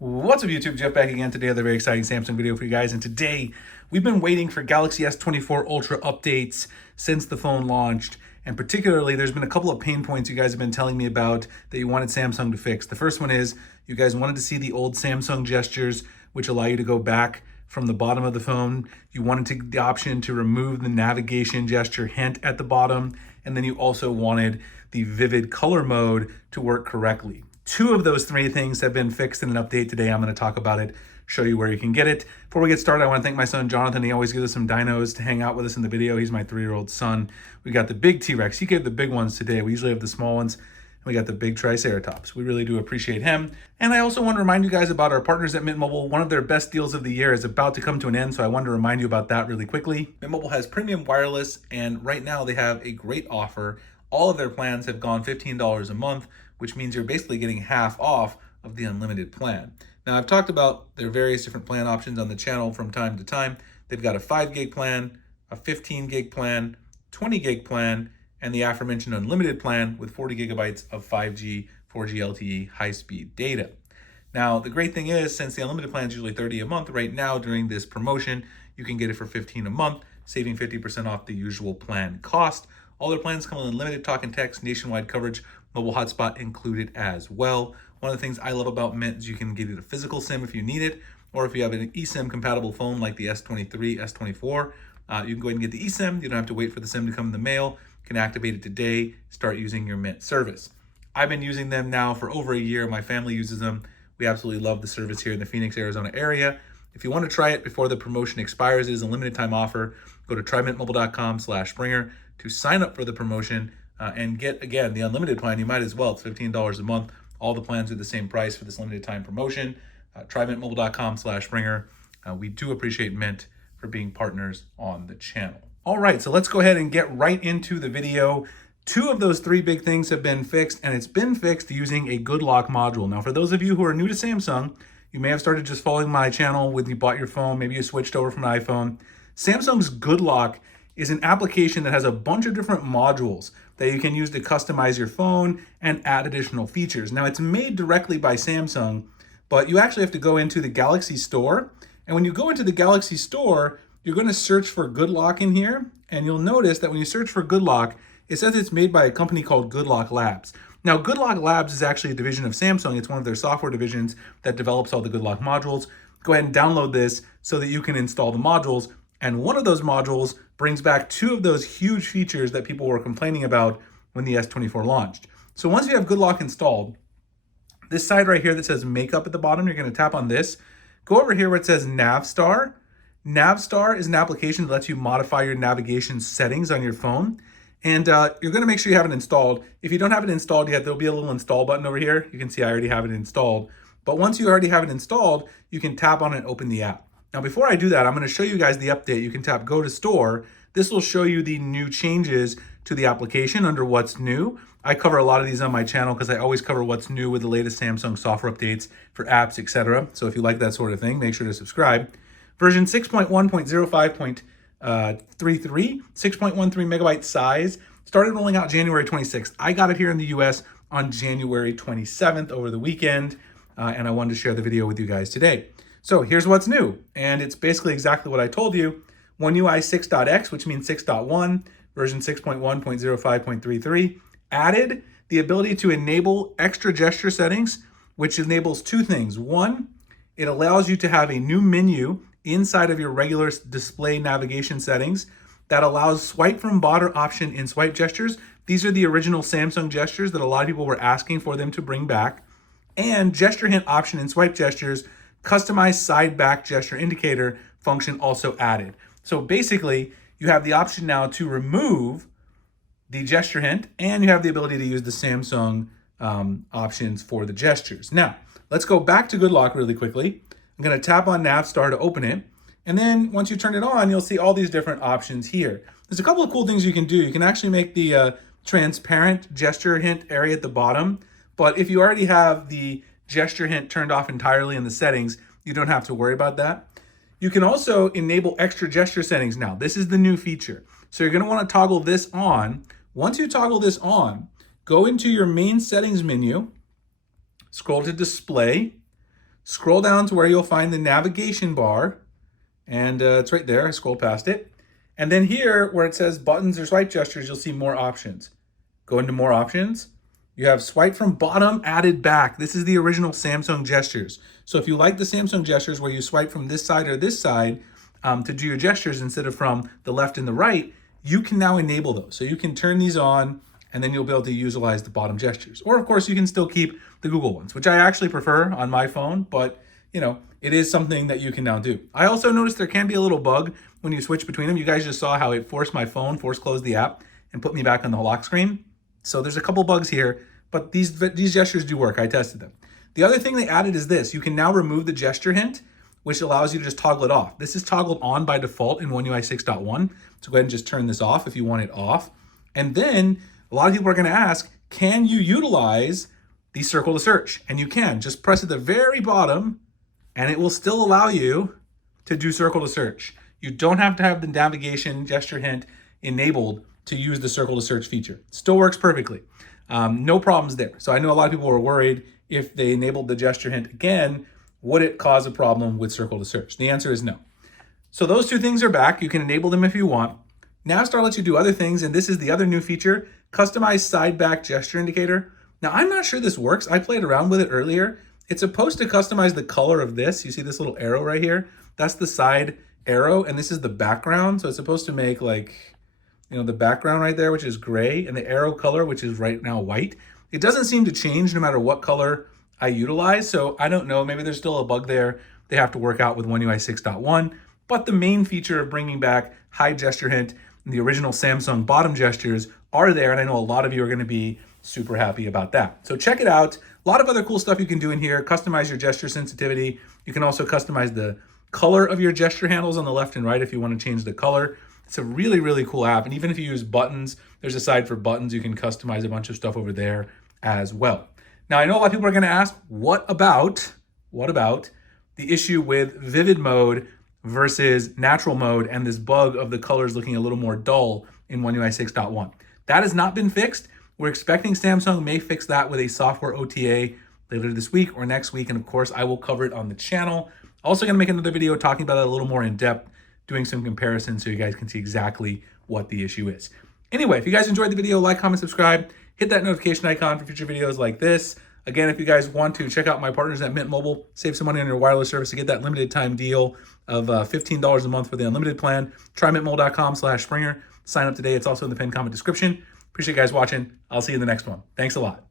What's up YouTube, Jeff back again. Today, another very exciting Samsung video for you guys. And today, we've been waiting for Galaxy S24 Ultra updates since the phone launched. And particularly, there's been a couple of pain points you guys have been telling me about that you wanted Samsung to fix. The first one is you guys wanted to see the old Samsung gestures, which allow you to go back from the bottom of the phone. You wanted the option to remove the navigation gesture hint at the bottom. And then you also wanted the vivid color mode to work correctly. Two of those three things have been fixed in an update today. I'm going to talk about it, show you where you can get it. Before we get started, I want to thank my son, Jonathan. He always gives us some dinos to hang out with us in the video. He's my 3-year-old son. We got the big T-Rex. He gave the big ones today. We usually have the small ones. And we got the big Triceratops. We really do appreciate him. And I also want to remind you guys about our partners at Mint Mobile. One of their best deals of the year is about to come to an end, so I wanted to remind you about that really quickly. Mint Mobile has premium wireless, and right now they have a great offer. All of their plans have gone $15 a month, which means you're basically getting half off of the unlimited plan. Now, I've talked about their various different plan options on the channel from time to time. They've got a 5 gig plan, a 15 gig plan, 20 gig plan, and the aforementioned unlimited plan with 40 gigabytes of 5G, 4G LTE high-speed data. Now, the great thing is, since the unlimited plan is usually $30 a month, right now during this promotion, you can get it for $15 a month, saving 50% off the usual plan cost. All their plans come with unlimited talk and text, nationwide coverage, mobile hotspot included as well. One of the things I love about Mint is you can get it a physical SIM if you need it, or if you have an eSIM compatible phone like the S23, S24, you can go ahead and get the eSIM. You don't have to wait for the SIM to come in the mail. You can activate it today, start using your Mint service. I've been using them now for over a year. My family uses them. We absolutely love the service here in the Phoenix, Arizona area. If you want to try it before the promotion expires, it is a limited time offer. Go to trymintmobile.com/Springer to sign up for the promotion and get, again, the unlimited plan. You might as well. It's $15 a month. All the plans are the same price for this limited time promotion. Trymintmobile.com/Springer. We do appreciate Mint for being partners on the channel. All right, so let's go ahead and get right into the video. Two of those three big things have been fixed, and it's been fixed using a Good Lock module. Now, for those of you who are new to Samsung, you may have started just following my channel when you bought your phone. Maybe you switched over from an iPhone. Samsung's Good Lock is an application that has a bunch of different modules that you can use to customize your phone and add additional features. Now, it's made directly by Samsung, but you actually have to go into the Galaxy Store. And when you go into the Galaxy Store, you're going to search for Good Lock in here. And you'll notice that when you search for Good Lock, it says it's made by a company called Good Lock Labs. Now, Good Lock Labs is actually a division of Samsung. It's one of their software divisions that develops all the Good Lock modules. Go ahead and download this so that you can install the modules. And one of those modules brings back two of those huge features that people were complaining about when the S24 launched. So once you have Good Lock installed, this side right here that says Makeup at the bottom, you're going to tap on this. Go over here where it says Navstar. Navstar is an application that lets you modify your navigation settings on your phone. And you're going to make sure you have it installed. If you don't have it installed yet, there'll be a little install button over here. You can see I already have it installed. But once you already have it installed, you can tap on it and open the app. Now, before I do that, I'm going to show you guys the update. You can tap Go to Store. This will show you the new changes to the application under What's New. I cover a lot of these on my channel because I always cover what's new with the latest Samsung software updates for apps, etc. So if you like that sort of thing, make sure to subscribe. Version 6.1.05.33, 6.13 megabyte size, started rolling out January 26th. I got it here in the US on January 27th over the weekend, and I wanted to share the video with you guys today. So here's what's new, and it's basically exactly what I told you. One UI 6.x, which means 6.1, version 6.1.05.33, added the ability to enable extra gesture settings, which enables two things. One, it allows you to have a new menu inside of your regular display navigation settings that allows swipe from bottom option in swipe gestures. These are the original Samsung gestures that a lot of people were asking for them to bring back. And gesture hint option in swipe gestures, customized side back gesture indicator function also added. So basically, you have the option now to remove the gesture hint, and you have the ability to use the Samsung options for the gestures. Now, let's go back to Good Lock really quickly. I'm going to tap on Navstar to open it. And then once you turn it on, you'll see all these different options here. There's a couple of cool things you can do. You can actually make the transparent gesture hint area at the bottom. But if you already have the gesture hint turned off entirely in the settings, you don't have to worry about that. You can also enable extra gesture settings now. This is the new feature. So you're going to want to toggle this on. Once you toggle this on, go into your main settings menu, scroll to display, scroll down to where you'll find the navigation bar, and it's right there. I scrolled past it. And then here, where it says buttons or swipe gestures, you'll see more options. Go into more options. You have swipe from bottom added back. This is the original Samsung gestures. So if you like the Samsung gestures where you swipe from this side or this side to do your gestures instead of from the left and the right, you can now enable those. So you can turn these on and then you'll be able to utilize the bottom gestures. Or of course you can still keep the Google ones, which I actually prefer on my phone, but you know, it is something that you can now do. I also noticed there can be a little bug when you switch between them. You guys just saw how it forced my phone, force closed the app and put me back on the lock screen. So there's a couple bugs here, but these gestures do work. I tested them. The other thing they added is this. You can now remove the gesture hint, which allows you to just toggle it off. This is toggled on by default in One UI 6.1. So go ahead and just turn this off if you want it off. And then a lot of people are going to ask, can you utilize the circle to search? And you can. Just press at the very bottom and it will still allow you to do circle to search. You don't have to have the navigation gesture hint enabled to use the circle to search feature. Still works perfectly. No problems there. So I know a lot of people were worried if they enabled the gesture hint again, would it cause a problem with circle to search? The answer is no. So those two things are back. You can enable them if you want. Navstar lets you do other things, and this is the other new feature, customize side back gesture indicator. Now I'm not sure this works. I played around with it earlier. It's supposed to customize the color of this. You see this little arrow right here? That's the side arrow, and this is the background. So it's supposed to make like, you know, the background right there, which is gray, and the arrow color, which is right now white. It doesn't seem to change no matter what color I utilize. So I don't know, maybe there's still a bug there they have to work out with One UI 6.1. But the main feature of bringing back high gesture hint and the original Samsung bottom gestures are there. And I know a lot of you are going to be super happy about that. So check it out. A lot of other cool stuff you can do in here. Customize your gesture sensitivity. You can also customize the color of your gesture handles on the left and right if you want to change the color. It's a really, really cool app. And even if you use buttons, there's a side for buttons. You can customize a bunch of stuff over there as well. Now, I know a lot of people are going to ask, what about the issue with vivid mode versus natural mode and this bug of the colors looking a little more dull in One UI 6.1? That has not been fixed. We're expecting Samsung may fix that with a software OTA later this week or next week. And of course, I will cover it on the channel. Also going to make another video talking about it a little more in depth, doing some comparisons so you guys can see exactly what the issue is. Anyway, if you guys enjoyed the video, like, comment, subscribe, hit that notification icon for future videos like this. Again, if you guys want to check out my partners at Mint Mobile, save some money on your wireless service to get that limited time deal of $15 a month for the unlimited plan. Try mintmobile.com/Springer. Sign up today. It's also in the pinned comment description. Appreciate you guys watching. I'll see you in the next one. Thanks a lot.